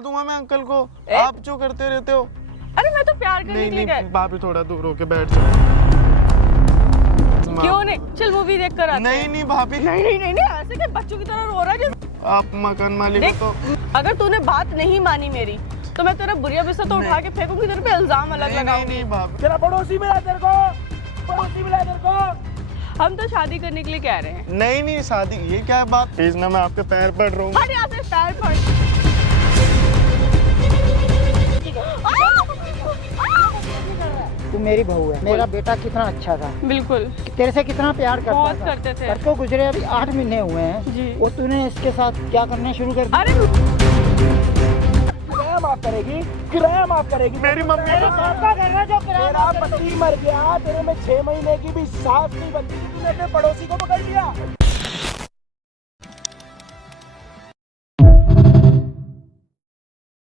दूंगा मैं अंकल को। आप जो करते रहते हो। अरे मैं तो प्यार करने के लिए नहीं, भाभी थोड़ा दूर होके बैठ जाओ। क्यों नहीं? चल मूवी देख कर आते हैं। नहीं भाभी। नहीं ऐसे क्या बच्चों की तरह रो रहा है? आप मकान मालिक देख, हो तो अगर तूने बात नहीं मानी मेरी तो मैं तेरा बुरिया बिस्तर तो उठा के फेंकूंगी, तेरे पे इल्जाम अलग लगाऊंगी। नहीं भाभी। तेरा पड़ोसी मिला तेरे को, पड़ोसी मिला तेरे को। हम तो शादी करने के लिए कह रहे हैं। नहीं शादी, ये क्या बात? प्लीज ना, मैं आपके पैर पड़ रहा हूँ। हट यहाँ से, पैर पड़। तू मेरी बहू है। मेरा बेटा कितना अच्छा था, बिल्कुल तेरे से कितना प्यार करता बहुत था। करते थे। घर को गुजरे अभी 8 महीने हुए हैं जी। और तूने इसके साथ क्या करना शुरू कर दिया? अरे किराया माफ करेगी, किराया माफ करेगी। मेरी मम्मी मेरे पापा कर रहा जो तेरा पति मर गया, तेरे में 6 महीने की भी सांस नहीं बनती थी, तूने अपने पड़ोसी को पकड़ लिया।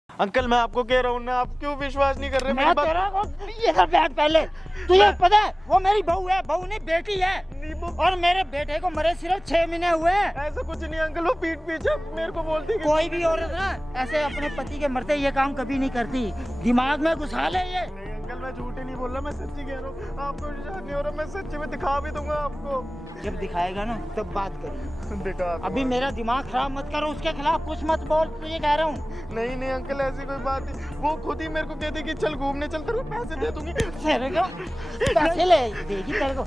अंकल मैं आपको कह रहा हूँ ना, आप क्यों विश्वास नहीं कर रहे मेरी मैं बात? तेरा को ये सब बैठ पहले तुझे पता है वो मेरी बहू है, बहू नहीं बेटी है। नहीं, और मेरे बेटे को मरे सिर्फ 6 महीने हुए हैं। ऐसा कुछ नहीं अंकल, वो पीठ पीछे मेरे को बोलती है कि कोई भी औरत ना ऐसे अपने पति के मरते ये काम कभी नहीं करती, दिमाग में घुसा ले ये। नहीं अंकल, मैं झूठ ही नहीं बोल रहा, मैं सच्ची कह रहा हूँ। आपको विश्वास नहीं हो रहा, मैं सच्ची में दिखा भी दूंगा आपको। जब दिखाएगा ना तब बात करिए, दिखा अभी मेरा दिमाग खराब मत करो, उसके खिलाफ कुछ मत बोल, तुझे कह रहा हूँ। नहीं अंकल, ऐसी कोई बात नहीं। वो खुद ही मेरे को कहती कि चल घूमने चल, तेरे को पैसे दे दूंगी। तेरे को पैसे ले देगी तेरे को,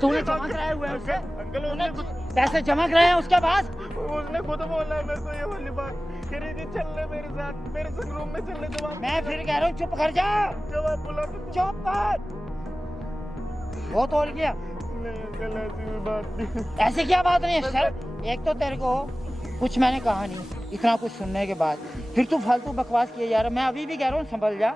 तूने जमा कराए हुए हैं उससे? अंकल उसने पैसे जमा कराए हैं उसके पास? उसने खुद बोला है मेरे को ये वाली बात, कह रही थी चल ले मेरे साथ, मेरे संग रूम में चल ले। जब आप मैं फिर कह रहा हूँ चुप कर जा, जब आप बुला तो चुप कर। वो तोड़ गया। नहीं अंकल, ऐसी कोई बात नहीं। ऐसे क्या बात नहीं है सर? एक तो तेरे को कुछ मैंने कहा नहीं, इतना कुछ सुनने के बाद फिर तू फालतू बकवास किए जा रहा है। मैं अभी भी कह रहा हूँ संभल जा,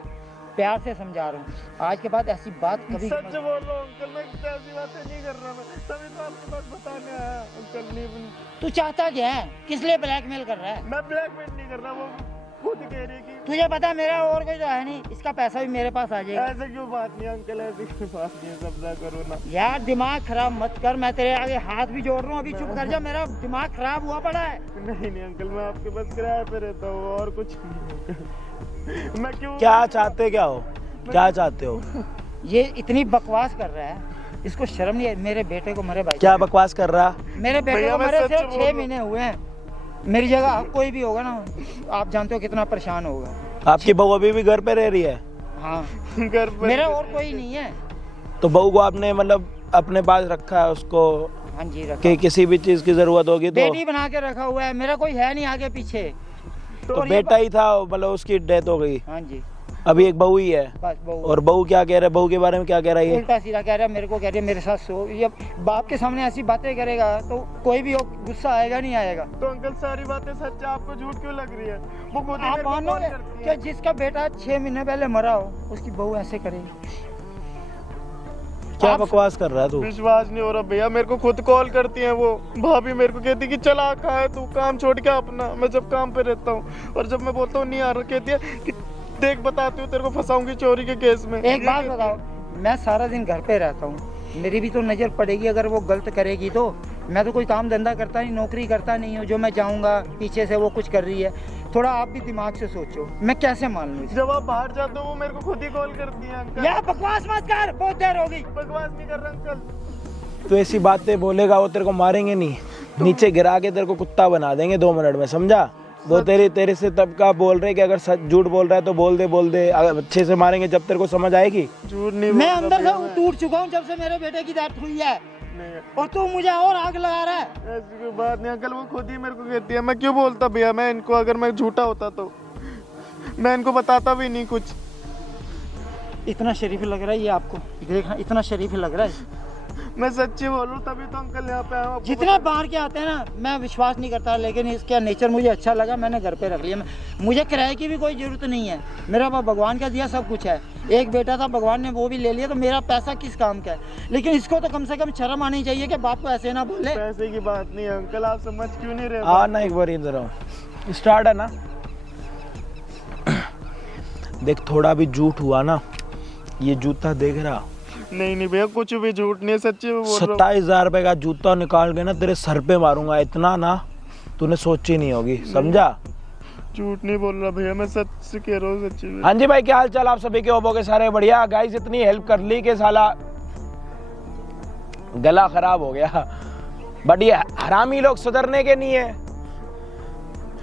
प्यार से समझा रहा हूँ, आज के बाद ऐसी बात कभी सच बोल रहा हूँ अंकल, मैं ऐसी बातें नहीं कर रहा, मैं तभी तो आपके पास बताने आया अंकल। नहीं, तू चाहता क्या है? किस लिए ब्लैकमेल कर रहा है? मैं ब्लैकमेल नहीं कर रहा, वो खुद कह रही है कि तुझे पता मेरा और कोई तो है नहीं, इसका पैसा भी मेरे पास आ जाएगा। ऐसे क्यों बात नहीं अंकल, ऐसी कोई बात नहीं है, सब ना करो ना यार दिमाग खराब मत कर, मैं तेरे आगे हाथ भी जोड़ रहा हूँ, अभी चुप कर जा, मेरा दिमाग खराब हुआ पड़ा है। नहीं अंकल, मैं आपके पास किराए पे रहता हूँ और कुछ नहीं। मैं क्यों क्या चाहते क्या हो, क्या चाहते हो? ये इतनी बकवास कर रहा है, इसको शर्म नहीं है? मेरे बेटे को मरे भाई, क्या बकवास कर रहा? मेरे बेटे भैया, को मैं मरे सच सिर्फ बोल 6 रहा हूँ। महीने हुए हैं। मेरी जगह कोई भी होगा ना, आप जानते हो कितना परेशान होगा। आपकी बहू अभी भी घर पे रह रही है? हाँ, घर पे मेरा और कोई नहीं है। तो बहू को आपने मतलब अपने पास रखा है उसको हाँ जी रखा, कि किसी भी चीज की जरूरत होगी तो? बेटी बना के रखा हुआ है, मेरा कोई है नहीं आगे पीछे। तो और ये बेटा ही था, मतलब उसकी डेथ हो गई, हाँ जी, अभी एक बहू ही है। बस बहू। और बहू क्या कह रहा है, बहू के बारे में क्या कह रहा है ये? उल्टा सीधा कह रहा है मेरे को, कह रही है मेरे साथ सो। ये बाप के सामने ऐसी बातें करेगा तो कोई भी गुस्सा आएगा नहीं आएगा? तो अंकल सारी बातें सच है, आपको झूठ क्यों लग रही है? वो खुद ही आप मेरे को मानोगे कॉल करती कि है। जिसका बेटा 6 महीने पहले मरा हो उसकी बहू ऐसे करेगी? क्या आप- बकवास कर रहा है तू? विश्वास नहीं हो रहा भैया, मेरे को खुद कॉल करती है वो भाभी, मेरे को कहती कि चला कहाँ है तू, काम छोड़ के अपना। मैं जब काम पे रहता हूँ और जब मैं बोलता हूँ नहीं आ रहा, कहती है कि देख बताती हूँ तेरे को फंसाऊंगी चोरी के केस में। एक बात बताओ, मैं सारा दिन घर पे रहता हूँ, मेरी भी तो नज़र पड़ेगी अगर वो गलत करेगी तो। मैं तो कोई काम धंधा करता नहीं, नौकरी करता नहीं हूँ, जो मैं जाऊँगा पीछे से वो कुछ कर रही है। थोड़ा आप भी दिमाग से सोचो, मैं कैसे मान लूँ? जब आप बाहर जाते हो वो मेरे को खुद ही कॉल करती है अंकल। यार बकवास मत कर, बहुत देर हो गई। बकवास नहीं कर रहा अंकल। तो ऐसी बातें बोलेगा वो तेरे को मारेंगे नहीं, नीचे गिरा के तेरे को कुत्ता बना देंगे 2 मिनट में, समझा? वो तेरे से तब का बोल रहे कि अगर सच झूठ बोल रहा है तो बोल दे, अगर अच्छे से मारेंगे जब तेरे को समझ आएगी। झूठ नहीं मैं बोल अंदर रहा से टूट चुका हूँ जब से मेरे बेटे की डेथ हुई है, नहीं, और तू मुझे और आग लगा रहा है। ऐसी कोई बात नहीं अंकल, वो खुद ही मेरे को कहती है। मैं क्यों बोलता भैया, मैं इनको अगर मैं झूठा होता तो मैं इनको बताता भी नहीं कुछ। इतना शरीफ लग रहा है ये आपको, देखना इतना शरीफ लग रहा है। मैं सच्ची बोल रहा हूँ, तभी तो अंकल यहाँ पे आया हूँ। जितने बाहर के आते हैं ना, मैं विश्वास नहीं करता, लेकिन इसका नेचर मुझे अच्छा लगा, मैंने घर पे रख लिया। मुझे किराए की भी कोई ज़रूरत नहीं है, मेरा बाप भगवान का दिया सब कुछ है। एक बेटा था, भगवान ने वो भी ले लिया, तो मेरा पैसा किस काम का है? लेकिन इसको तो कम से कम शर्म आनी चाहिए कि बाप को ऐसे ना बोले। पैसे की बात नहीं है अंकल, आप समझ क्यों नहीं रहे? आ ना एक बार इधर आओ, स्टार्ट है ना। देख थोड़ा भी झूठ हुआ ना, ये जूता देख रहा, नहीं भैया, कुछ भी झूठ नहीं है, सच्ची में बोल रहा हूँ। 27,000 रुपए का जूता निकाल के ना तेरे सर पे मारूंगा, इतना ना तूने सोची नहीं होगी, समझा? झूठ नहीं बोल रहा भैया, मैं सच कह रहा हूँ, सच्ची में। हाँ जी भाई, क्या हाल चाल आप सभी के? ओबो के सारे बढ़िया। गाइस इतनी हेल्प कर ली कि साला गला खराब हो गया। बट ये हरामी लोग सुधरने के नहीं है,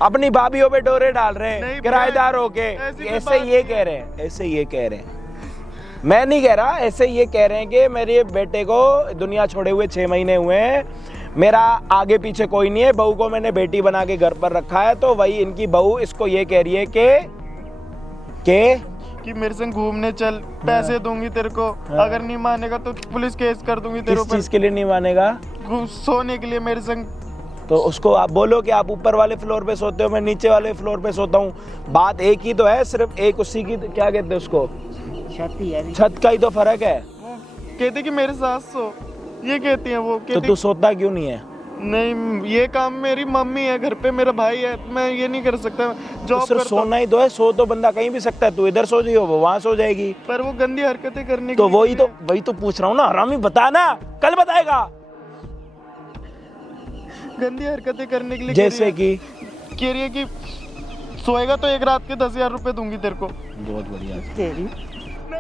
अपनी भाभीयों पे डोरे डाल रहे हैं नहीं, किराएदार होके। ऐसी कोई ऐसे बात ये कह रहे हैं, ऐसे ये कह रहे हैं, मैं नहीं कह रहा, ऐसे ये कह रहे हैं कि मेरे बेटे को दुनिया छोड़े हुए 6 महीने हुए हैं, मेरा आगे पीछे कोई नहीं है, बहू को मैंने बेटी बना के घर पर रखा है। तो वही इनकी बहू इसको ये कह रही है कि मेरे संग घूमने चल, पैसे दूंगी तेरे को, अगर नहीं मानेगा तो पुलिस केस कर दूंगी तेरे किस ऊपर। चीज के लिए नहीं मानेगा? सोने के लिए मेरे संग। तो उसको आप बोलो कि आप ऊपर वाले फ्लोर पे सोते हो, मैं नीचे वाले फ्लोर पे सोता हूँ, बात एक ही तो है, सिर्फ एक उसी की क्या कहते हैं उसको, छत का ही तो फर्क है। कहते कि मेरे साथ सो, ये कहती है वो। तो तू सोता क्यों नहीं है? नहीं, ये काम मेरी मम्मी है, घर पे मेरा भाई है, मैं ये नहीं कर सकता। तो जॉब सिर्फ करता हूँ, सोना ही तो है, सो तो बंदा कहीं भी सकता है, तू इधर सो जाइयो वो वहां सो जाएगी। पर वो गंदी हरकतें करने तो के लिए वही तो पूछ रहा हूँ ना, हरामी बता ना, कल बताएगा। गंदी हरकतें करने के लिए जैसे कि कह रही है कि सोएगा तो एक रात के 10,000 रुपए दूंगी तेरे को। बहुत बढ़िया। तेरी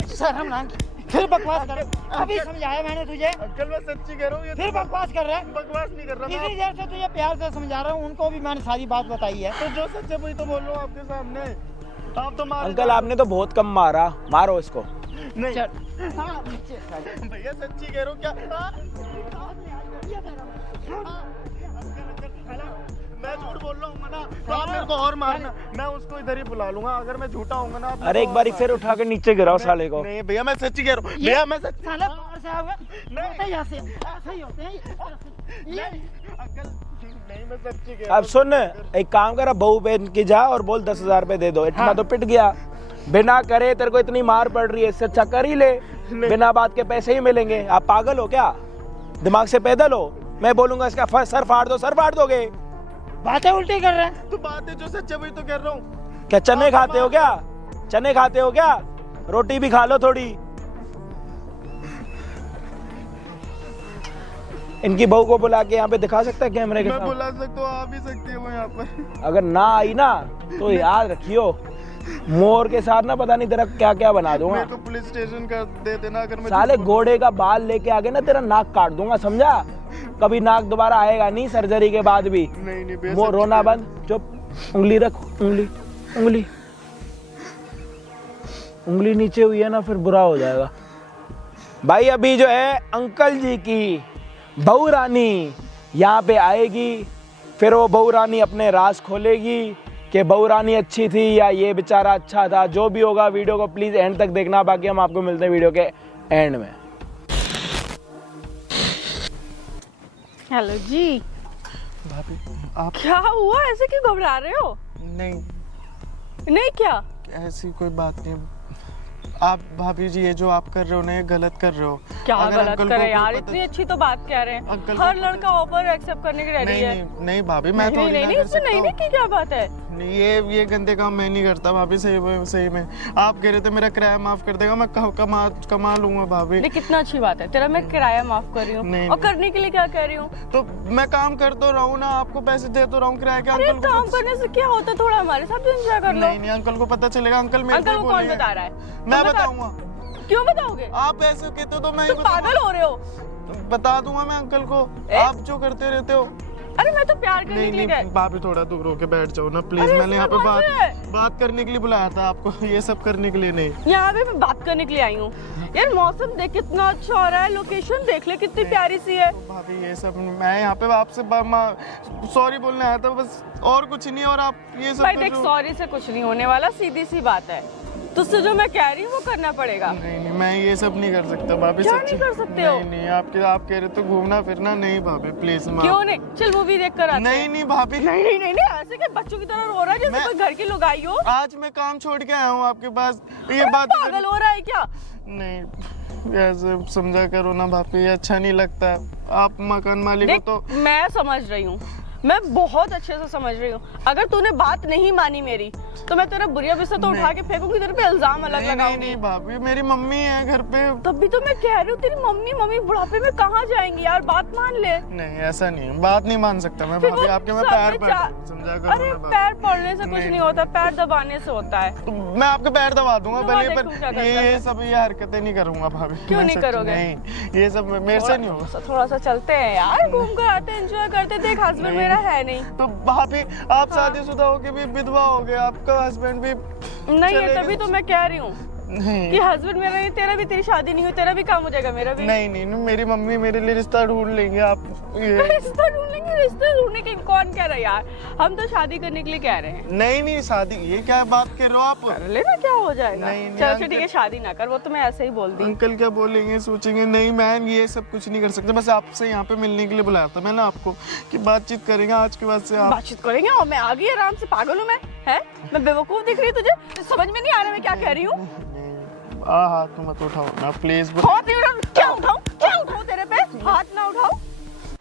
शर्म ना, फिर बकवास कर। अभी समझाया मैंने तुझे, अंकल मैं सच्ची कह रहा हूँ, ये फिर बकवास कर रहा है। बकवास नहीं कर रहा इतनी देर से तुझे प्यार से समझा रहा हूँ, उनको भी मैंने सारी बात बताई है। तो जो सच है वही तो बोल रहा हूँ आपके सामने। आप तो मार अंकल आपने तो बहुत कम मारा, मारो इसको। नहीं चल हाँ, नीचे चल। भैया सच्ची कह रहा हूँ क्या? मैं झूठ बोल रहा हूँ ना, तो आप मेरे को और मारना, मैं उसको इधर ही बुला लूंगा अगर मैं झूठा हूँगा ना। अरे एक बारी फिर उठा के नीचे गिराओ साले को। नहीं भैया मैं सच्ची कह रहा हूँ, भैया मैं सच। साले बाहर से आओगे, नहीं यहाँ से ऐसे ही होते हैं ये। अंकल नहीं, मैं सच्ची कह रहा अब सुन, एक काम कर, अब बहू पहन के जा और बोल 10,000 रुपए दे दो। इतना तो पिट गया, बिना करे तेरे को इतनी मार पड़ रही है, इससे अच्छा कर ही ले, बिना बात के पैसे ही मिलेंगे। आप पागल हो क्या? दिमाग से पैदल हो? मैं बोलूंगा इसका सर फाड़ दो, सर फाड़ दोगे? बातें उल्टी कर रहे हैं। हूँ। तो बात है जो सच है वही तो कह रहा हूँ। क्या चने खाते हो क्या? चने खाते हो क्या? रोटी भी खा लो थोड़ी। इनकी बहू को बुला के यहाँ पे दिखा सकता है कैमरे के मैं सामने? बुला सकता हूँ, आ भी सकती है वो यहाँ पर। अगर ना आई ना तो याद रखियो, मोर के साथ ना पता नहीं तेरा क्या क्या बना दूंगा। मेरे को पुलिस स्टेशन कर दे देना अगर मैं साले घोड़े का बाल लेके आगे ना तेरा नाक काट दूंगा, समझा? कभी नाक दोबारा आएगा नहीं सर्जरी के बाद भी। नहीं भैया वो सच्ची रोना कह रहा बंद, चुप, उंगली रख, उंगली उंगली उंगली नीचे हुई है ना फिर बुरा हो जाएगा। भाई अभी जो है अंकल जी की बहू रानी यहाँ पे आएगी, फिर वो बहू रानी अपने राज खोलेगी कि बहू रानी अच्छी थी या ये बेचारा अच्छा था। जो भी होगा वीडियो को प्लीज एंड तक देखना, बाकी हम आपको मिलते हैं वीडियो के एंड में। हेलो जी, भाभी आप क्या हुआ? ऐसे क्यों घबरा रहे हो? नहीं, नहीं क्या? ऐसी कोई बात नहीं। आप भाभी जी ये जो आप कर रहे हो ना ये गलत कर रहे हो। क्या अगर गलत अंकल करे को यार, पता- इतनी अच्छी तो बात कह रहे हैं। अंकल हर को लड़का ऑफर एक्सेप्ट करने के रेडी नहीं, है। नहीं भाभी मैं नहीं थोड़ी नहीं ना नहीं, कर इसमें नहीं सकता नहीं हूँ। की क्या बात है? नहीं, ये गंदे काम मैं नहीं करता भाभी, सही में आप कह रहे थे मेरा किराया माफ कर देगा, मैं कमा लूंगा भाभी। ये कितना अच्छी बात है, तेरा मैं किराया माफ कर रही हूँ। नहीं, और करने के लिए क्या कह रही हूँ? तो मैं काम कर तो रहा हूँ ना, आपको पैसे दे तो रहा हूँ किराया के। अरे अंकल काम को करने से क्या होता है, थोड़ा हमारे साथ भी एंजॉय कर लो। नहीं अंकल को पता चलेगा। अंकल मेरे अंकल को कौन बता रहा है? मैं तुम बता- बताऊंगा। क्यों बताओगे? आप ऐसे कहते हो तो मैं ही तुम पागल हो रहे हो? बता दूंगा मैं अंकल को। आप जो करते रहते हो। अरे मैं तो प्यार करने के लिए नहीं गई। भाभी थोड़ा दूर होके बैठ जाओ ना प्लीज। अरे मैंने यहाँ पे इसमें कौन सा है? बात करने के लिए बुलाया था आपको, ये सब करने के लिए नहीं। यहाँ पे मैं बात करने के लिए आई हूँ। यार मौसम देख कितना अच्छा हो रहा है, लोकेशन देख ले कितनी प्यारी सी है। तो भाभी ये सब मैं यहाँ पे आपसे सॉरी बोलने आया था बस, और कुछ नहीं। और आप ये सब भाई कर देख, रहे हो। सॉरी से कुछ नहीं होने वाला, सीधी सी बात है। तुझसे जो मैं कह रही हूँ वो करना पड़ेगा। नहीं मैं ये सब नहीं कर सकता भाभी। क्या सच्ची नहीं कर सकते हो? नहीं आप कह रहे थे घूमना फिरना। नहीं भाभी प्लीज। क्यों नहीं? चल मूवी देख कर आते हैं। नहीं भाभी नहीं नहीं नहीं नहीं, ऐसे क्या बच्चों की तरह रो रहा है जैसे मैं- कोई घर की लुगाई हो? आज मैं काम छोड़ के आया हूँ आपके पास, ये बात पागल हो रहा है क्या? नहीं ऐसे समझा करो ना भाभी, ये अच्छा नहीं लगता। आप मकान मालिक हो देख तो मैं समझ रही हूँ, मैं बहुत अच्छे से समझ रही हूँ। अगर तूने बात नहीं मानी मेरी तो मैं तेरा बुरिया बिस्तर तो उठा के फेंकूंगी, तेरे पे इल्जाम अलग नहीं लगाऊंगी। नहीं भाभी, मेरी मम्मी है घर पे। तभी तो मैं कह रही हूँ तेरी मम्मी बुढ़ापे में कहाँ जाएंगी यार, बात मान ले। नहीं ऐसा नहीं है, बात नहीं मान सकता मैं फिर भाभी, वो आपके मैं सब पैर में पड़ समझा करो अरे ना भाभी। पैर पड़ने से कुछ नहीं, नहीं होता, पैर दबाने से होता है। तो मैं आपके पैर दबा दूंगा दबा भले, देखूं क्या पर करता ये है। सब ये हरकतें नहीं करूंगा भाभी। क्यों मैं नहीं सच- करोगे? नहीं, ये सब मेरे से नहीं होगा। थोड़ा सा चलते हैं यार, घूम कर आते हैं, एंजॉय करते। देख हस्बैंड नहीं। मेरा है नहीं। तो भाभी आप शादीशुदा हो के भी विधवा हो गए, आपका हस्बैंड भी नहीं है, चलेगा। तभी तो मैं कह रही हूँ कि नहीं हस्बैंड मेरा नहीं, तेरा भी, तेरी शादी नहीं हुई, तेरा भी काम हो जाएगा, मेरा भी। नहीं नहीं नहीं, मेरी मम्मी मेरे लिए रिश्ता ढूंढ लेंगे। आप ये रिश्ता ढूंढेंगे, रिश्ता ढूंढने के कौन कह रहा है यार, हम तो शादी करने के लिए कह रहे हैं। नहीं नहीं शादी, ये क्या बात कर रहे हो आप? कर लेना, क्या हो जाएगा। नहीं, नहीं, चल अच्छा अंकल- ठीक है, शादी ना कर, वो तो मैं ऐसे ही बोल दी। अंकल क्या बोलेंगे, सोचेंगे नहीं मैम ये सब कुछ नहीं कर सकते, बस आपसे यहाँ पे मिलने के लिए बुलाया था मैंने आपको कि बातचीत करेंगे आज के बाद से आप। बातचीत करेंगे और मैं आ गई आराम से। पागल हूँ मैं? है मैं बेवकूफ दिख रही तुझे? समझ में नहीं आ रहा मैं क्या कह रही हूँ? हाथ तो मत उठाओ ना प्लीज। हाथ नहीं उठाऊं, क्या उठाऊं, क्या उठाऊं तेरे पे? हाथ ना उठाऊं।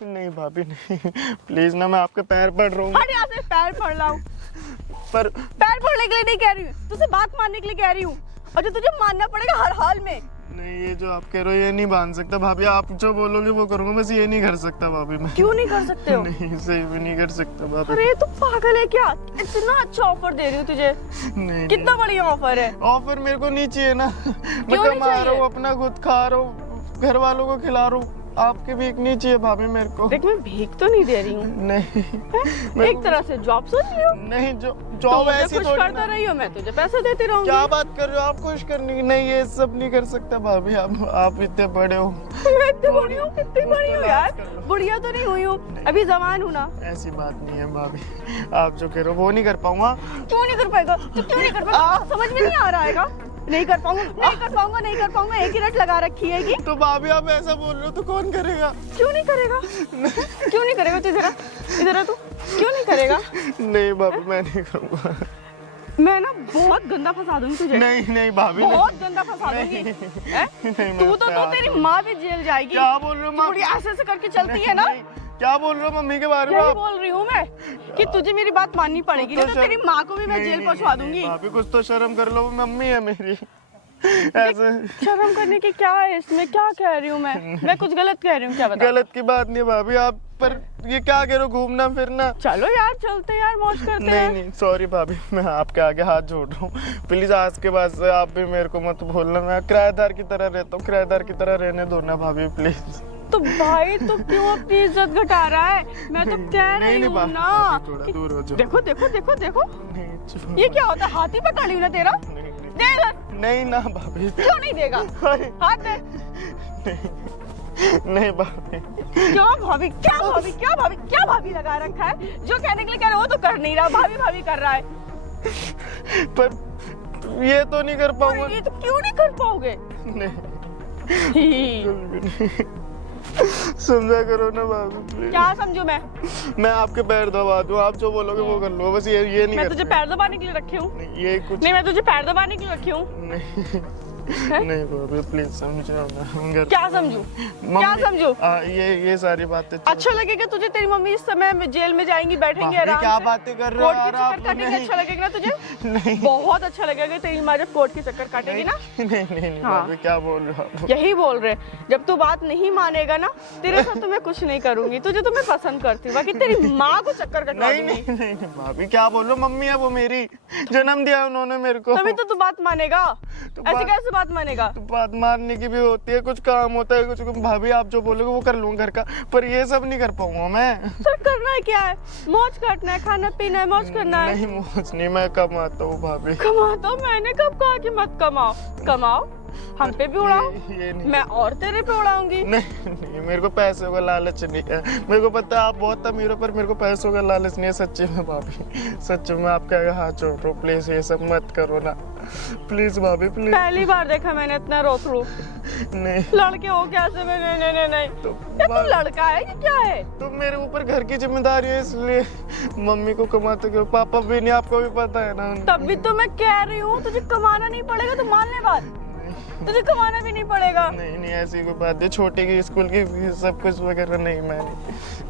नहीं भाभी नहीं, प्लीज ना, मैं आपके पैर पड़ रहा हूँ। हट यहाँ से, पैर पड़ रहा हूँ। पर पैर पड़ने के लिए नहीं कह रही हूँ, तुझसे बात मानने के लिए कह रही हूँ, और जो तुझे मानना पड़ेगा हर हाल में। नहीं, ये जो आप कह रहे हो ये नहीं बांध सकता भाभी, आप जो बोलोगे वो करूंगा, बस ये नहीं कर सकता भाभी मैं। क्यों नहीं कर सकते हो? नहीं सही भी नहीं कर सकता भाभी। अरे तू पागल है क्या? इतना अच्छा ऑफर दे रही हूँ तुझे, नहीं कितना बढ़िया ऑफर है। ऑफर मेरे को नहीं चाहिए ना, मैं क्यों नहीं कमा रहा चाहिए? हूँ, अपना खुद खा रहा हूँ, घर वालों को खिला रहा हूँ, आपके भी एक नहीं चाहिए भाभी मेरे को। देख मैं भीख तो नहीं दे रही हूँ, नहीं एक तरह से जॉब सुन रही हूँ, नहीं, जो तो जॉब मुझे ऐसी खुश थोड़ी करता ना। रही हो, मैं तुझे पैसे देती रहूंगी। क्या बात कर रहे हो आप, खुश करने की? नहीं ये सब नहीं कर सकता भाभी, आप इतने बड़े हो। मैं इतनी बड़ी हूँ, कितनी बड़ी हूँ यार, बुढ़िया तो नहीं हुई हूँ, अभी जवान हूँ ना। ऐसी बात नहीं है भाभी, आप जो कह रहे हो वो नहीं कर पाऊंगा। क्यों नहीं कर पाएगा? तू क्यों नहीं कर पाएगा? समझ में नहीं आ रहा है? नहीं कर पाऊंगा, नहीं कर पाऊंगा, नहीं कर पाऊंगा, एक ही रट लगा रखी है। तो भाभी आप ऐसा बोल रहे हो तो कौन करेगा? क्यों नहीं करेगा? क्यों नहीं करेगा? तू इधर आ, इधर आ, तू क्यों नहीं करेगा? नहीं भाभी मैं नहीं करूँगा। मैं ना बहुत गंदा फंसा दूंगी तुझे, नहीं नहीं भाभी बहुत गंदा फंसा दूंगी। हैं? नहीं, तू मैं तो प्यार तेरी करूँ। माँ भी जेल जाएगी। क्या बोल रहे हो माँ? बुढ़ी ऐसे ऐसे करके चलती है ना। नहीं, क्या बोल रहे हो मम्मी के बारे में यही आप? बोल रही हूँ मैं कि तुझे मेरी बात माननी पड़ेगी, नहीं तो तेरी माँ को भी मैं नहीं, जेल नहीं, पहुंचवा नहीं, दूंगी। भाभी कुछ तो शर्म कर लो, वो मम्मी है मेरी। ऐसे शर्म करने की क्या है इसमें? क्या कह रही हूँ मैं कुछ गलत कह रही हूँ क्या? बता। गलत की बात नहीं है भाभी, आप पर ये क्या कह रहे हो, घूमना फिरना? चलो यार चलते हैं यार, मौज करते नहीं हैं। नहीं सॉरी भाभी, मैं आपके आगे हाथ जोड़ रहा हूँ, प्लीज आज के बाद से आप भी मेरे को मत भूलना, मैं किराएदार की तरह रहता हूँ, किराएदार की तरह रहने दो ना भाभी प्लीज। तो भाई तू क्यों अपनी इज्जत घटा रहा है? मैं तो कह रही हूँ भाभी, ना भाभी, थोड़ा कि- दूर हो जाओ। देखो देखो देखो देखो, नहीं, चुप। ये क्या होता है? हाथी पकड़ ली हूँ ना तेरा। नहीं, नहीं, दे इधर। नहीं ना भाभी, क्यों नहीं देगा? अरे, हाथ दे। नहीं भाभी, क्यों भाभी? क्या भाभी? क्या भाभी? क्या भाभी लगा रखा है? जो कहने के लिए कह रहे हो वो तो कर नहीं रहा, भाभी भाभी कर रहा है। पर ये तो नहीं कर पाऊंगा। ये तो क्यों नहीं कर पाओगे? नहीं कुछ भी नहीं। समझा करो ना भाभी प्लीज। क्या समझू मैं? मैं आपके पैर दबा दूं, आप जो बोलोगे वो कर लो, बस ये नहीं मैं कर तुझे पैर दबाने के लिए रखी हूँ? नहीं, ये कुछ नहीं, मैं तुझे पैर दबाने के लिए रखी हूँ। नहीं नहीं भाभी प्लीज समझो ना। घर क्या समझू? मम्मी- क्या समझू? ये सारी बातें अच्छा लगेगा तुझे? तेरी मम्मी इस समय जेल में जाएंगी, बैठेंगे भाभी, आराम क्या से। बातें कर रहे हो कोर्ट के यार आप? चक्कर काटेंगे, नहीं। अच्छा लगेगा ना तुझे? नहीं बहुत अच्छा लगेगा तेरी माँ जब कोर्ट के चक्कर काटेगी ना। नहीं नहीं हाँ। भाभी क्या बोल रहे हो आप? यही बोल रहे, जब तू बात नहीं मानेगा ना, तेरे साथ तो मैं कुछ नहीं करूंगी, तुझे तो मैं पसंद करती हूँ, बाकी तेरी माँ को चक्कर कटवा नहीं दूंगी। नहीं नहीं भाभी क्या बोल रहे हो, मम्मी है वो मेरी, जन्म दिया उन्होंने मेरे को। तभी तो तू बात मानेगा, तो ऐसे बात- कैसे बात मानेगा? तो बात मारने की भी होती है, कुछ काम होता है, कुछ भाभी आप जो बोलोगे वो कर लूंगा घर का, पर ये सब नहीं कर पाऊंगा मैं। सर करना है क्या है? मौज काटना है, खाना पीना है, मौज करना है। नहीं मौज नहीं, मैं कमाता हूँ भाभी। कमाता हूँ? मैंने कब कहा कि मत कमाओ? कमाओ, हम पे भी उड़ाओ, ये नहीं मैं और तेरे पे उड़ाऊंगी। नहीं नहीं, मेरे को पैसों का लालच नहीं है, मेरे को पता है आप बहुत अमीर हो, पर मेरे को पैसों का लालच नहीं है सच्ची में भाभी, सच्ची में आपके आगे हाथ जोड़ रहा हूँ, प्लीज ये सब मत करो ना, प्लीज भाभी प्लीज। पहली बार देखा मैंने इतना रोकड़ू। नहीं लड़के हो क्या से? नहीं नहीं नहीं नहीं, तो ये तू लड़का है कि क्या है? तो मेरे ऊपर घर की जिम्मेदारी है, इसलिए मम्मी को कमाते क्यों, पापा भी नहीं, आपको भी पता है ना। तब भी तो मैं कह रही हूँ तुझे कमाना नहीं पड़ेगा, तो मान ले बात। तुझे कमाना भी नहीं पड़ेगा। नहीं नहीं, ऐसी कोई बात नहीं, छोटे की स्कूल की फीस सब कुछ वगैरह नहीं, मैं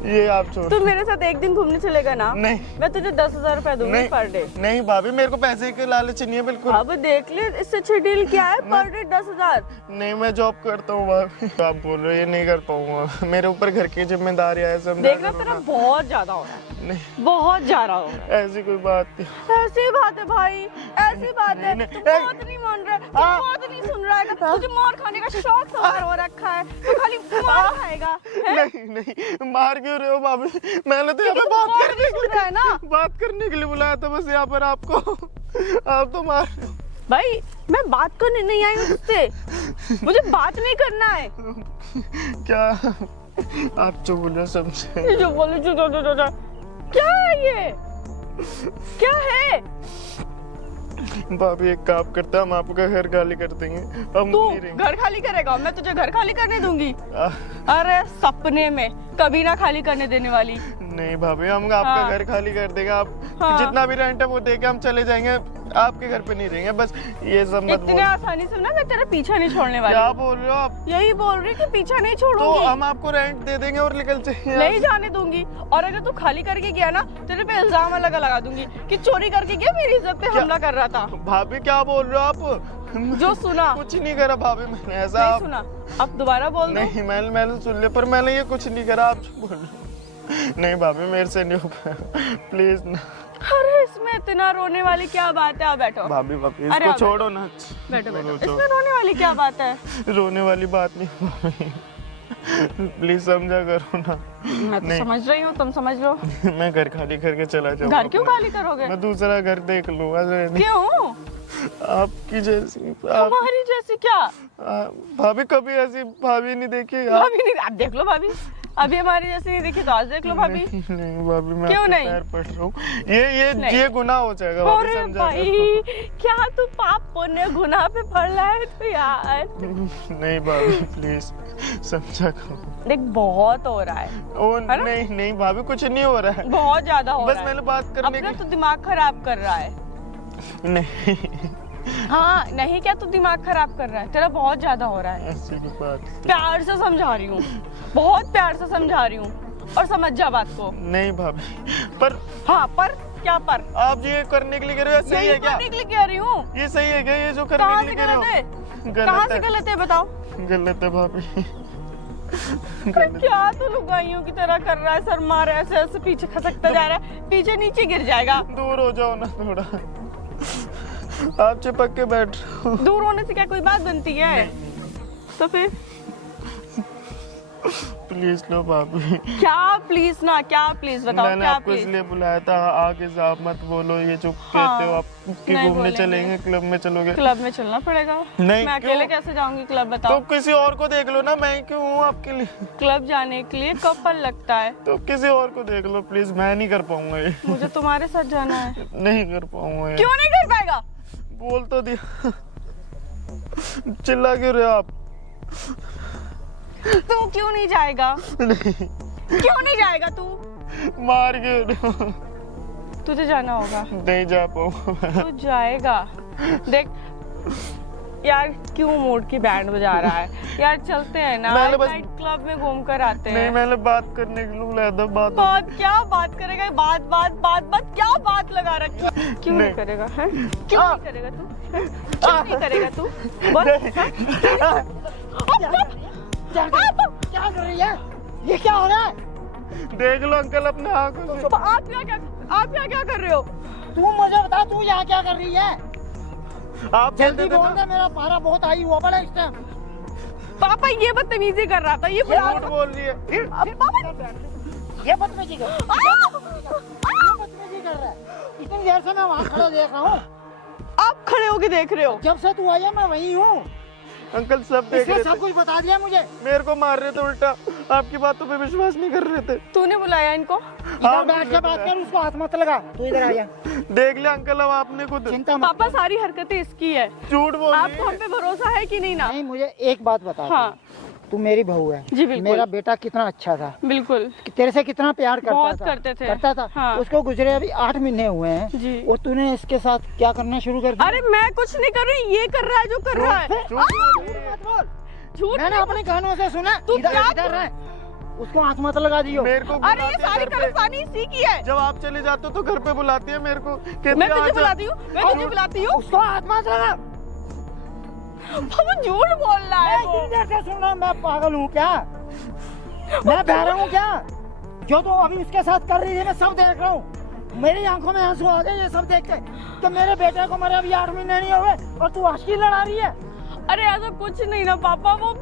ये आप छोड़। तू मेरे साथ एक दिन घूमने चलेगा ना, नहीं मैं तुझे 10,000 रुपए दूंगी नहीं पर डे। नहीं भाभी, मेरे को पैसे के लालच नहीं है बिल्कुल। अब देख ले इससे अच्छी डील क्या है, पर डे 10,000। नहीं, मैं जॉब करता हूँ भाभी। आप बोल रहे हो ये नहीं कर पाऊंगा, मेरे ऊपर घर की जिम्मेदारियां है, समझा देख रहा करो तेरा ना। बहुत ज्यादा हो रहा है, नहीं, बहुत ज्यादा हो रहा है। ऐसी कोई बात नहीं। ऐसी बात है भाई, ऐसी बात है। नहीं, तू नहीं, बात नहीं मान रहा है, तू बात नहीं सुन रहा है। तुझे मार खाने का शौक सवार हो रखा है, तू खाली मार खाएगा है? नहीं नहीं, मार क्यों रहे हो भाभी? मैंने तो यहाँ पे तू बात बात करने नहीं सुन रहा है ना। बात करने के लिए बुलाया था बस यहाँ पर आपको। आप तो मार रहे हो। भाई मैं बात करने नहीं आई हूँ तुझसे, मुझे बात नहीं करना है। क्या आप जो बोल रहे हो समझे? ये जो बोले जो क्या है ये, क्या है? भाभी एक काम करता, हम आपका घर खाली कर देंगे, हम तू नहीं रहेंगे। घर खाली करेगा, मैं तुझे घर खाली करने दूंगी? आ, अरे सपने में कभी ना खाली करने देने वाली। नहीं भाभी, हम आपका हाँ। घर खाली कर देंगे, आप हाँ। जितना भी रेंट है वो दे के हम चले जाएंगे, आपके घर पे नहीं रहेंगे, बस ये सब मत इतने बोलो। आसानी से ना मैं तेरा पीछा नहीं छोड़ने क्या वाली। बोल रहे हो आप? यही बोल रही कि पीछा नहीं तो छोड़ूंगी, हम आपको रेंट दे देंगे और निकल जाएंगे। नहीं जाने दूंगी। और अगर तू खाली करके गया ना, तेरे पे इल्जाम अलग लगा दूंगी कि चोरी करके गया, मेरी इज्जत पे हमला कर रहा था। भाभी क्या बोल रहे हो आप? जो सुना कुछ नहीं करा भाभी मैंने, ऐसा नहीं आप सुना, अब दोबारा बोल दो। नहीं, मैंने सुन लिया, पर मैंने ये कुछ नहीं करा, आप जो बोल रहे हो। नहीं भाभी, मेरे से नहीं हो पाया, प्लीज ना। अरे इसमें इतना रोने वाली क्या बात है? आप बैठो भाभी भाभी अरे इसको आप छोड़ो ना। बैठो बैठो, छोड़ो। इसमें रोने वाली क्या बात है? रोने वाली बात नहीं भाभी, प्लीज समझा करो ना। मैं तो नहीं। समझ रही हूँ, तुम समझ लो। मैं घर खाली करके चला जाऊंगा। घर क्यों खाली करोगे? मैं दूसरा घर देख लूंगा। क्यों? आपकी जैसी हमारी जैसी क्या? भाभी कभी ऐसी भाभी नहीं देखी आप? भाभी नहीं, आप देख लो भाभी, अभी हमारी जैसी नहीं दिखी तो आज देख लो भाभी। नहीं भाभी, मैं क्यों आपके नहीं? पैर पड़ रहा हूँ, नहीं। ये गुनाह हो जाएगा भाभी, अरे समझा भाई, क्या तू पाप पुण्य गुनाह पे पड़ रहा है तो यार? करो। नहीं भाभी प्लीज समझा करो। देख बहुत हो रहा है, ओ है ना? नहीं नहीं भाभी, कुछ नहीं हो रहा है, बहुत ज्यादा हो बस रहा मैंने है। बात करने अपना की। तो दिमाग खराब कर रहा है। नहीं हाँ नहीं, क्या तू दिमाग खराब कर रहा है? तेरा बहुत ज्यादा हो रहा है। ऐसी कोई बात प्यार से समझा रही हूँ, बहुत प्यार से समझा रही हूँ, और समझ जा बात को। नहीं भाभी, पर हाँ पर क्या पर? आप ये करने के लिए कह रहे हो, सही यही है क्या? करने के लिए कह रही हूँ। ये सही है क्या, ये जो कहाँ करने से के लिए कह गलत रहे है? हो? कहाँ गलत से है, गलत है बताओ? गलत है भाभी। पर क्या तू लुगाइयों की तरह कर रहा है? सर मार ऐसे ऐसे पीछे खसकता जा रहा है, पीछे नीचे गिर जाएगा। दूर हो जाओ ना थोड़ा, आप चिपक के बैठ रहे हो। दूर होने से क्या कोई बात बनती है? तो फिर प्लीज लो भाभी, क्या प्लीज ना, क्या प्लीज बताओ, मैंने क्या आपको प्लीज? इसलिए बुलाया था, आगे से आप मत बोलो, ये जो हाँ, कहते हो आप कि नहीं घूमने बोलेंगे। चलेंगे, क्लब में चलोगे। क्लब में चलना पड़ेगा। नहीं, मैं अकेले क्यों? कैसे जाऊंगी क्लब तो बताओ? किसी और को देख लो ना, मैं क्यों हूँ आपके लिए? क्लब जाने के लिए कपल लगता है, तो किसी और को देख लो प्लीज, मैं नहीं कर पाऊंगा ये। मुझे तुम्हारे साथ जाना है। नहीं कर पाऊंगा ये। क्यों नहीं कर पाएगा? बोल तो दिया, चिल्ला क्यों रहे हो आप? तू क्यों नहीं जाएगा? नहीं, क्यों नहीं जाएगा तू? मार क्यों रहे हो? तुझे जाना होगा, नहीं जा पाऊंगा। तू जाएगा। देख यार, क्यों मूड की बैंड बजा रहा है यार? चलते हैं ना, मैंने बस- नाइट क्लब में घूम कर आते नहीं, हैं। मैंने बात करने के लिए बुलाया था, बात बात क्या बात करेगा? बात बात बात बात क्या बात लगा रखी है? क्यों नहीं करेगा है? क्यों नहीं करेगा तू? हैं? क्यों नहीं करेगा तू? बोल। क्या कर रही है? ये क्या हो रहा है? देख लो अंकल अपने आंखों से। तो आप यहाँ क्या कर रहे हो? तू मुझे बता, तू यहाँ क्या कर रही है? आप जल्दी कहते थे बोल ना, दे, मेरा पारा बहुत हाई हुआ पड़ा इस टाइम। पापा ये बदतमीजी कर रहा था, ये बुला झूठ बोल रही है। अब पापा ये बदतमीजी कर रहा है। इतनी देर से मैं वहाँ खड़ा देख रहा हूँ, आप खड़े होके देख रहे हो। जब से तू आई है मैं वहीं हूँ। अंकल सब देख इसने रहे सब थे, कुछ बता दिया मुझे। मेरे को मार रहे थे उल्टा, आपकी बातों पे विश्वास नहीं कर रहे थे। तूने बुलाया इनको? इधर बैठ के बात कर, उसको हाथ मत लगा। तू इधर आ जा, देख लिया अंकल, अब आपने खुद चिंता मत। पापा सारी हरकतें इसकी है। झूठ बोल रही आपको हम पे भरोसा है कि नहीं ना? नहीं, मुझे एक बात बता। हाँ तू मेरी बहू है। जी, बिल्कुल। मेरा बेटा कितना अच्छा था, बिल्कुल तेरे से कितना प्यार करता बहुत था, करते थे। करता था। हाँ। उसको गुजरे अभी 8 महीने हुए हैं जी। और तूने इसके साथ क्या करना शुरू कर दिया? अरे मैं कुछ नहीं कर रही, ये कर रहा है जो कर रहा है। झूठ मत बोल। झूठ मैंने नहीं अपने कानों से सुना। तू इधर क्या इधर है, उसको आंख मत लगा दियो। मेरे को अरे ये बुलाती है सारी घर पे। कलस्तानी इसी की है। जब आप चले जाते हो तो घर पे बुलाती है मेरे को, कहती मैं है, तुझे "आजा।" बुलाती हूँ, मैं तुझे बुलाती हूँ। उसको हाथ मत लगा। वो झूठ बोल रहा है वो। इतनी देर से सुन रहा हूं, मैं पागल हूँ क्या? मैं बहरा हूँ क्या? जो तो अभी उसके साथ कर रही थी मैं सब देख रहा हूँ। मेरी आंखों में आंसू आ गए ये सब देख के। तो मेरे बेटे को मरे अभी 8 महीने नहीं हुए और तू आशिकी लड़ा रही है। अरे ऐसा कुछ नहीं ना पापा, वो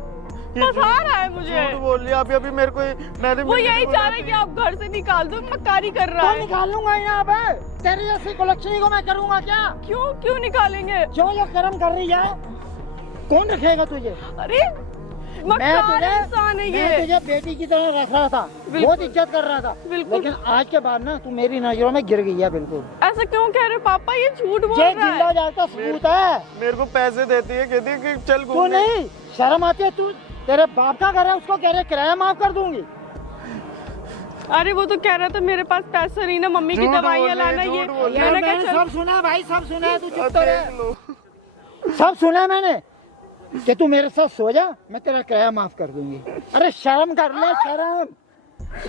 ये फंसा रहा है मुझे। झूठ बोल रही है। अभी अभी मेरे को मैंने वो यही चाह रहा है कि आप घर से निकाल दो, मक्कारी कर रहा तो है। निकाल लूंगा यहाँ पे। तेरी जैसी कुलक्षणी को मैं करूंगा क्या? क्यों क्यों निकालेंगे? जो जो कर्म कर रही है कौन रखेगा तुझे? अरे मैं मक्कार इंसान है मैं ये। तुझे बेटी की तरह रख रहा था, बिल्कुल। बहुत इज्जत कर रहा था। बिल्कुल। लेकिन आज के बाद ना तू मेरी नजरों में गिर गई है बिल्कुल। ऐसा क्यों कह रहे हो पापा, ये झूठ बोल ये रहा जिंदा है। जागता सबूत है। मेरे को पैसे देती है, कहती है कि चल तू घूमने। नहीं शर्म आती है? तू तेरे बाप का घर है, उसको कह रहे किराया माफ कर दूंगी। अरे वो तो कह रहा था मेरे पास पैसा नहीं ना, मम्मी की झूठ बोल दवाइयाँ रहे हैं, लाना। ये झूठ बोल रहे यार मैंने मैंने कहा सब सुना भाई, सब सुना है। तू चुप अब तो देख रह। लो। सब सुना है मैंने कि तू मेरे साथ सो जा, मैं तेरा किराया माफ कर दूंगी। अरे शर्म कर ले, शर्म।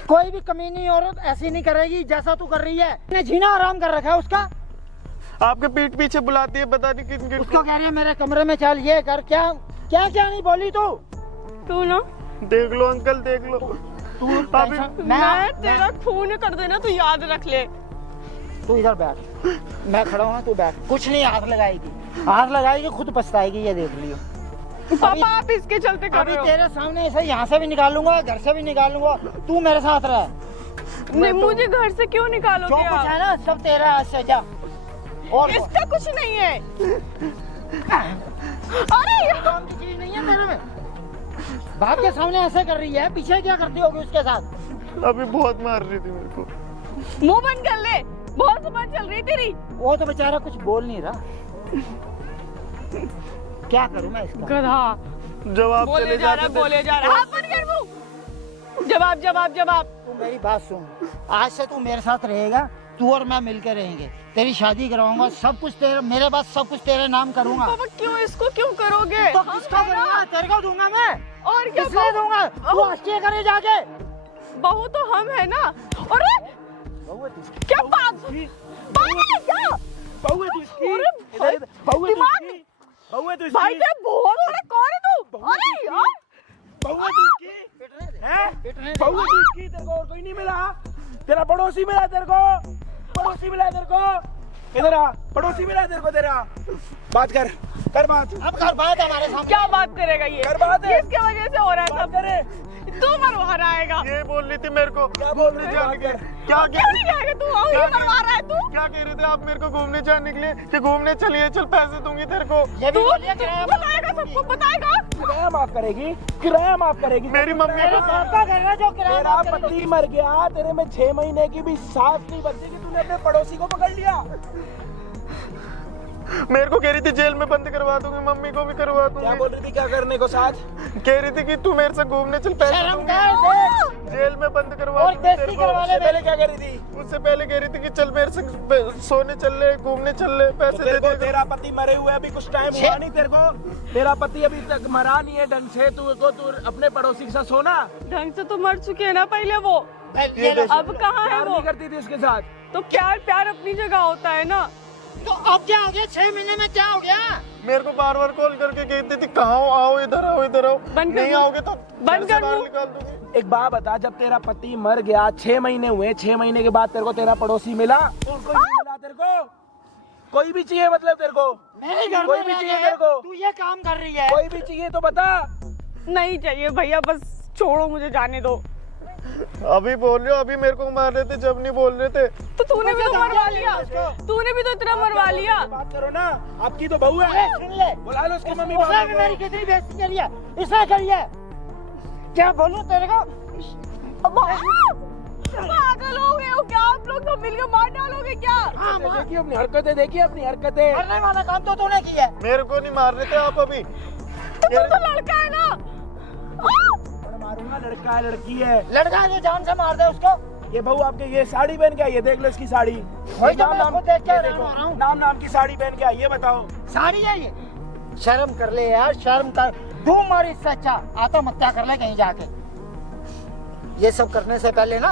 कोई भी कमीनी औरत ऐसी नहीं करेगी जैसा तू कर रही है। ने जीना आराम कर रखा है उसका। आपके पीठ पीछे बुलाती है, बता नहीं किन किन उसको कह रही है मेरे कमरे में चल, ये कर। क्या क्या क्या नहीं बोली तू? तू ना, देख लो अंकल, देख लो। तू अभी मैं तेरा खून कर देना, तू याद रख ले। तू इधर बैठ, मैं खड़ा हूँ ना, तू बैठ। कुछ नहीं हाथ लगाएगी, हाथ लगाएगी खुद पछताएगी, ये देख लियो। पापा आप इसके चलते कर अभी रहे हो। तेरे सामने ऐसे यहाँ से भी निकाल लूंगा, घर से भी निकाल लूंगा। तू मेरे साथ रह। नहीं, मुझे घर से क्यों जो निकालोगे कुछ आप? है ना सब तेरा हाथ से जा। और इसका कुछ नहीं है। अरे यार, काम की चीज नहीं है तेरे में। बाप के सामने ऐसे कर रही है, पीछे क्या करती होगी उसके साथ? अभी बहुत मार रही थी मेरे को। मुंह बंद कर ले, बहुत जुबान चल रही तेरी। वो तो बेचारा कुछ बोल नहीं रहा। क्या करूं मैं इसका? गधा जब आप बोले चले जा रहा जाते है, थे बोले जा रहा है। हाथ बंद कर मुंह। जवाब जवाब जवाब। तू मेरी बात सुन, आज से तू मेरे साथ रहेगा। तू और मैं मिलकर रहेंगे, तेरी शादी कराऊंगा, सब कुछ तेरे, मेरे पास सब कुछ तेरे नाम करूंगा। पापा क्यों, इसको क्यों करोगे? तो किसका करूंगा? तेरे को दूंगा मैं। और क्या किसको दूंगा? तू आश्चर्य करे जाके। बहू तो हम है ना। अरे क्या बात बात है क्या? बहू है तू इसकी। अरे भाई, बहू है तू दिमाग- इसकी। बहू है तू भाई इसकी। तेरा बहुत बड़ा कौन है तू? अरे यार, बहू है तू इसकी। हैं? बहू है तू इसकी। तेरे को और कोई नहीं मिला? तेरा पड़ोसी मिला तेरे को? पड़ोसी मिला तेरे को? इधर आ, पड़ोसी मिला तेरे को तेरा? बात कर, कर बात। अब कर बात हमारे सामने। क्या बात करेगा ये? कर बात है। किसके वजह से हो रहा है बात सब? करे। तू मरवा रहा है। ये बोल रही थी मेरे को क्या बोल रही थी? जाने के। बात कर। क्या क्यों नहीं जाएगा तू? आओ, ये मरवा रहा है तू। क्या कह रहे थे आप मेरे को घूमने जाने के लिए कि घूमने चलिए, चल पैसे दूंगी तेरे को। ये भी तू बोलिए किराया माफ बताएगा, कर दूंगी। सबको बताएगा। किराया माफ करेगी? किराया माफ करेगी? मेरी मम्मी मेरे को बाप का घर है जो किराया तेरा माफ करेगी। पति मर गया, तेरे में 6 महीने की भी सांस नहीं बचती कि तूने अपने पड़ोसी को पकड़ लिया। मेरे को कह रही थी जेल में बंद करवा दूंगी, मम्मी को भी करवा क्या दूंगी। बोल रही थी? क्या करने को साथ? कह रही थी कि तू मेरे से घूमने चल, पैसे शर्म दूंगी। कर दे। जेल में बंद करवा और दूंगी बेइज्जती तेरे को। करवा ले। उससे पहले क्या कर रही थी? उससे पहले कह रही थी कि चल मेरे से सोने चल ले, घूमने चल ले, तो पैसे तेरे दे को दे। तेरा पति मरे हुए अभी कुछ टाइम हुआ नहीं तेरे को? तेरा पति अभी तक मरा नहीं है ढंग से, तू अपने पड़ोसी के साथ सोना? ढंग से तो मर चुके हैं ना पहले वो। ये ले। अब कहाँ है प्यार वो? नहीं करती थी उसके साथ? तो प्यार प्यार अपनी जगह होता है ना। तो अब क्या हो गया? 6 महीने में क्या हो गया? मेरे को बार बार कॉल करके कहती थी कहाँ हो, आओ इधर आओ, इधर आओ। बंद कर नहीं दूं? आओगे तो बंद घर से कर बाहर दूं? निकाल दूंगी। एक बात बता, जब तेरा पति मर गया 6 महीने हुए, 6 महीने के बाद तेरे को तेरा पड़ोसी मिला? और कोई नहीं मिला तेरे को? कोई भी चाहिए मतलब तेरे को? मेरे घर कोई में भी रह चाहिए के तेरे को? तू ये काम कर रही है। कोई भी चाहिए तो बता। नहीं चाहिए भैया, बस छोड़ो, मुझे जाने दो। अभी बोल रहे हो, अभी मेरे को मार रहे थे जब नहीं बोल रहे थे। तो तूने भी तो मरवा लिया, तूने भी तो इतना मरवा लिया। बात करो ना, आपकी तो बहू है। सुन ले, बुला लो उसकी मम्मी उसने पापा भी को। मेरी कितनी बेइज्जती करी है, इसने करी है। क्या बोलूं तेरे को? पागल हो गए हो क्या आप लोग? तो मिलकर मार डालोगे क्या? हाँ माँ, देखिए अपनी हरकतें, देखिए अपनी हरकतें। करने वाला काम तो तूने किया है। मेरे को नहीं मार रहे थे आप अभी। तो तू तो लड़का है ना। मारूंगा, लड़का है लड़की है। लड़का है जो जान से मार दे उसको। ये बहू आपके ये साड़ी पहन के आई है, देख लो इसकी साड़ी। वही तो मैं खुद देख के ये हैरान हो रहा हूँ। नाम की साड़ी पहन के आई है, बताओ। साड़ी है ये। शर्म कर ले यार, शर्म कर। तू मार इससे अच्छा आत्महत्या कर ले कहीं जाके। ये सब करने से पहले ना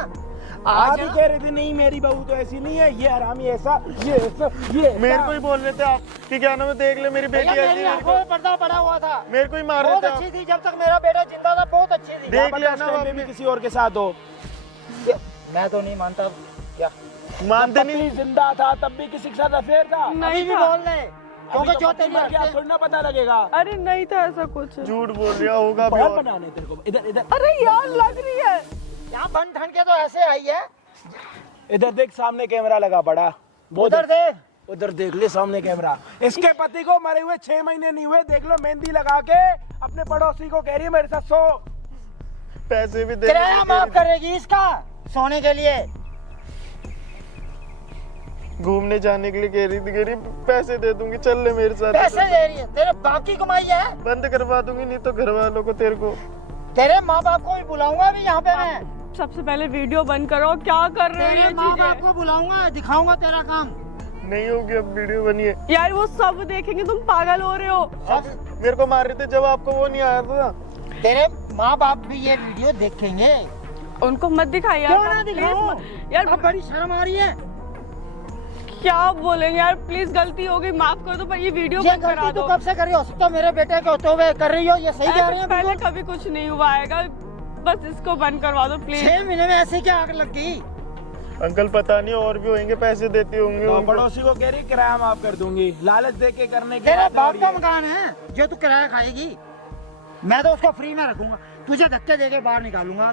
आज आज ही कह रहे थे नहीं मेरी बहू तो ऐसी नहीं है, ये हरामी ऐसा, ये ऐसा, ये ऐसा। मेरे को ही बोल रहे थे आप कि क्या नाम है, देख ले मेरी बेटी भैया, ऐसी मेरी है, आंखों में पर्दा पड़ा हुआ था। मेरे को ही मार रहे बहुत थे अच्छी आप। थी जब तक मेरा बेटा जिंदा था, बहुत अच्छी थी। देख क्या लिया पता ना उस टाइम पे आपने। भी किसी और के साथ हो। मैं तो नहीं मानता। क्या मानते पति नहीं। जिंदा था तब भी किसी के साथ अफेयर था। अभी नहीं भी था। बोल रहे क्योंकि अभी तो जो पति तेरी मर गया, हरकतें- थोड़ी ना पता लगेगा। अरे नहीं था ऐसा कुछ। झूठ बोल रहा होगा अभी बॉल और। बनाने तेरे को, इधर इधर अरे यार लग रही है। यहाँ बन ठन के तो ऐसे आई है। इधर देख, सामने कैमरा लगा बड़ा। वो उधर देख। उधर देख ले, सामने कैमरा। इसके पति को मरे हुए 6 महीने नहीं हुए, देख लो मेहंदी लगा के अपने पड़ोसी को कह रही है मेरे साथ सो। पैसे भी दे किराया माफ करेगी इसका सोने के लिए। घूमने जाने के लिए कह रही थी, कह रही पैसे दे दूंगी, चल ले मेरे साथ। पैसे दे रही है, तेरे बाप की कमाई है। बंद करवा दूंगी, नहीं तो घर वालों को तेरे को। तेरे माँ बाप को भी बुलाऊंगा अभी यहाँ पे मैं। सबसे पहले वीडियो बंद करो, क्या कर रहे हैं तेरे ये माँ बाप चीजें? को बुलाऊंगा, दिखाऊंगा तेरा काम। नहीं होगी अब, वीडियो बनी है। यार वो सब देखेंगे, तुम पागल हो रहे हो। अब मेरे को मार रहे थे जब आपको वो नहीं आया था। तेरे माँ बाप भी ये वीडियो देखेंगे। उनको मत दिखाई यार। क्यों ना please दिखाऊं? मत। यार अब बड़ी शर्म आ रही है। क्या बोलेंगे यार, प्लीज गलती हो गई, माफ कर दो, पर ये वीडियो ये बंद करा गलती दो। तू कब से कर रही हो? तो मेरे बेटे के होते हुए कर रही हो, ये सही कह रही है। पहले कभी कुछ नहीं हुआ आएगा, बस इसको बंद करवा दो प्लीज। 6 महीने में ऐसे क्या आग लग गई? अंकल पता नहीं और भी होंगे, पैसे देते होंगे तो उनको। पड़ोसी को कह रही किराया माफ कर दूंगी, लालच दे के करने की तेरे बात है बाप और का ये। मकान है जो तू किराया खाएगी। मैं तो उसको फ्री में रखूंगा, तुझे धक्के देके बाहर निकालूंगा।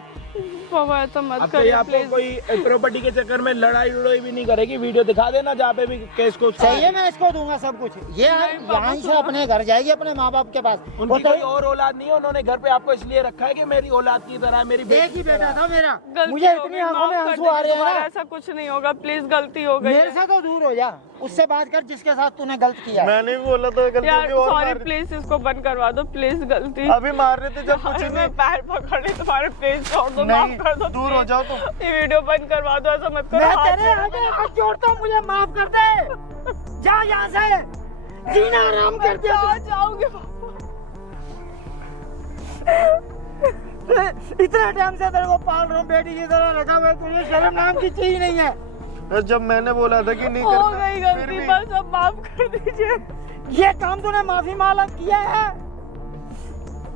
बाबा ऐसा मत अब तो करिए आपको प्लीज। कोई प्रॉपर्टी के चक्कर में लड़ाई उड़ाई भी नहीं करेगी, वीडियो दिखा देना जहाँ पे भी केस को। सही है, मैं इसको दूंगा सब कुछ। ये यहाँ से अपने घर जाएगी, अपने माँ बाप के पास। वो उनकी तो कोई और औलाद नहीं है, उन्होंने घर पे आपको इसलिए रखा है कि मेरी औलाद की तरह, मेरी एक बेटी ही की बेटा तरह। था मेरा। गलती मुझे हो इतनी गई, आंखों में माफ कर आंसू आ रहे दीजिए, हैं दोबारा ना। ऐसा कुछ नहीं होगा, प्लीज गलती हो गई मेरे है। से तो दूर हो जा, उससे बात कर जिसके साथ तूने गलत किया है। मैंने भी बोला था गलती यार होगी और सॉरी मार रहे- प्लीज, इसको बंद करवा दो प्लीज। गलती अभी मार रहे थे जब कुछ अरे नहीं। मैं पैर पकड़ ली तुम्हारे, प्लीज छोड़ दो, नहीं, माफ कर दो, दूर हो please। जाओ तुम। ये वीडियो बंद करवा दो, ऐसा मत करो। मैं हाथ तेरे आगे हाथ जोड़ता हूँ, मुझे माफ कर दे। जा यहाँ से, जीना आराम कर दे। कहाँ जाओगे इतना टाइम से तेरे को पाल रहा हूँ, बेटी की तरह रखा हुआ है, तुझे शर्म नाम की चीज नहीं है। और जब मैंने बोला था कि नहीं हो करना, गई फिर गलती, भी- बस अब माफ कर दीजिए। ये काम तूने माफी मांगा किया है।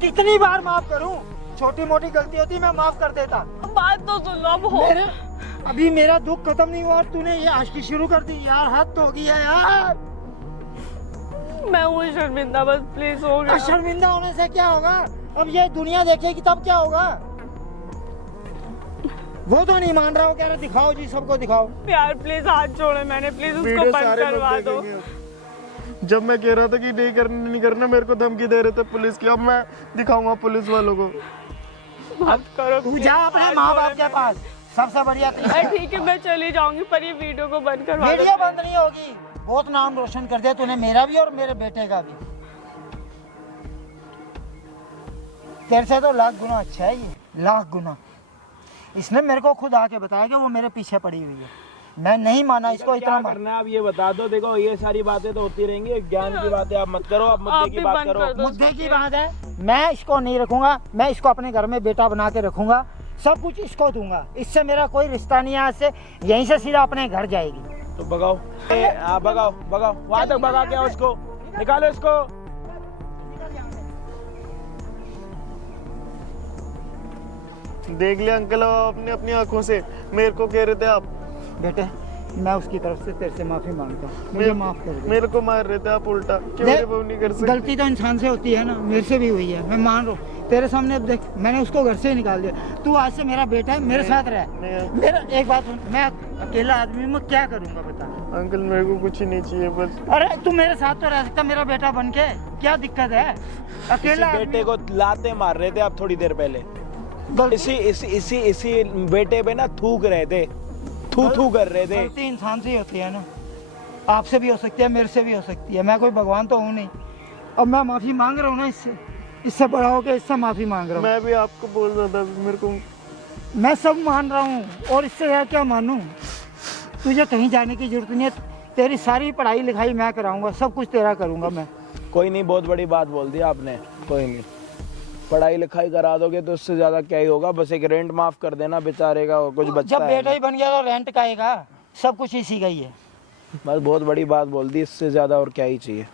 कितनी बार माफ करूं? छोटी मोटी गलती होती मैं माफ कर देता। बात तो सुन लो, अब हो। मेरे अभी मेरा दुख खत्म नहीं हुआ और तूने ये आशिकी शुरू कर दी यार, हद हो गई है यार। मैं हूँ शर्मिंदा, बस प्लीज हो गया। शर्मिंदा होने से क्या होगा? अब ये दुनिया देखेगी तब क्या होगा? वो तो नहीं मान रहा, वो कह रहा दिखाओ जी, सबको दिखाओ। यार प्लीज हाथ जोड़े मैंने, प्लीज उसको वीडियो बंद सारे लोग करवा दो। देखेंगे। जब मैं कह रहा था कि नहीं करना, मेरे को धमकी दे रहे थे पुलिस की। अब मैं दिखाऊंगा पुलिस वालों को। बात करो तू please, जा अपने हाथ माँ जोड़े बाप के मैंने। पास, सबसे बढ़िया तरीका। अरे ठीक है, मैं चली जाऊंगी, पर ये वीडियो को बंद करवा दो। वीडियो बंद नहीं होगी। बहुत नाम रोशन कर दिया तूने, मेरा भी और मेरे बेटे का भी। तेरे से तो लाख गुना अच्छा है ये, लाख गुना। इसने मेरे को खुद आके बताया कि वो मेरे पीछे पड़ी हुई है। मैं नहीं माना इसको, क्या इतना करना है आप ये बता दो। देखो ये सारी बातें तो होती रहेंगी, ज्ञान की बातें आप मत करो, आप मुद्दे आप की भी बात बंद करो। कर दो। मुद्दे की बात है। मैं इसको नहीं रखूंगा, मैं इसको अपने घर में बेटा बना के रखूंगा, सब कुछ इसको दूंगा। इससे मेरा कोई रिश्ता नहीं है, आज से यहीं से सीधा अपने घर जाएगी। तो भगाओ, भगाओ भगाओ, वहां तक भगा के आओ, उसको निकालो, इसको। देख लिया अंकल अपनी अपनी आंखों से, मेरे को कह रहे थे आप। बेटे मैं उसकी तरफ से तेरे से माफी मांगता हूँ, मुझे माफ कर दे। मेरे को मार रहे थे आप उल्टा, क्यों देख, ये वो नहीं कर सकते? गलती तो इंसान से होती है ना, मेरे से भी हुई है, मैं मान रहा हूँ। तेरे सामने अब देख, मैंने उसको घर से ही निकाल दिया। तू आज से मेरा बेटा है, मेरे साथ रह। नहीं। मेरा एक बात सुन, मैं अकेला आदमी हूँ, मैं क्या करूँगा बता। अंकल मेरे को कुछ ही नहीं चाहिए बस। अरे तू मेरे साथ तो रह सकता मेरा बेटा बन के, क्या दिक्कत है? अकेला इसी बेटे को लाते मार रहे थे आप थोड़ी देर पहले। इसी बेटे पे ना थूक रहे थे, थू कर रहे थे। गलती इंसान से ही होती है ना, आपसे भी हो सकती है, मेरे से भी हो सकती है। मैं कोई भगवान तो हूँ नहीं। अब मैं माफी मांग रहा हूँ ना इससे, इससे बड़ा हो के इससे माफ़ी मांग रहा हूँ। मैं भी आपको बोल रहा था, मेरे को मैं सब मान रहा हूँ और इससे यार क्या मानूँ। तुझे कहीं जाने की जरूरत नहीं है, तेरी सारी पढ़ाई लिखाई मैं कराऊंगा, सब कुछ तेरा करूंगा मैं। कोई नहीं, बहुत बड़ी बात बोल दी आपने। कोई नहीं, पढ़ाई लिखाई करा दोगे तो उससे ज़्यादा क्या ही होगा, बस एक रेंट माफ़ कर देना बेचारे का, और कुछ बचता जब है बेटा ही बन गया तो रेंट का आएगा, सब कुछ इसी का ही है। बस बहुत बड़ी बात बोल दी, इससे ज़्यादा और क्या ही चाहिए।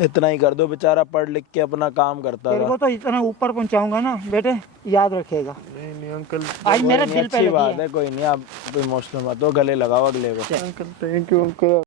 इतना ही कर दो, बेचारा पढ़ लिख के अपना काम करता तेरे था। को तो इतना ऊपर पहुंचाऊंगा ना बेटे, याद रखेगा। नहीं अंकल, आज मेरे कोई नहीं, दिल पे अच्छी लगी बात है। है, कोई नहीं, आप इमोशनल मत हो, गले लगाओ अगले को। Uncle thank you uncle.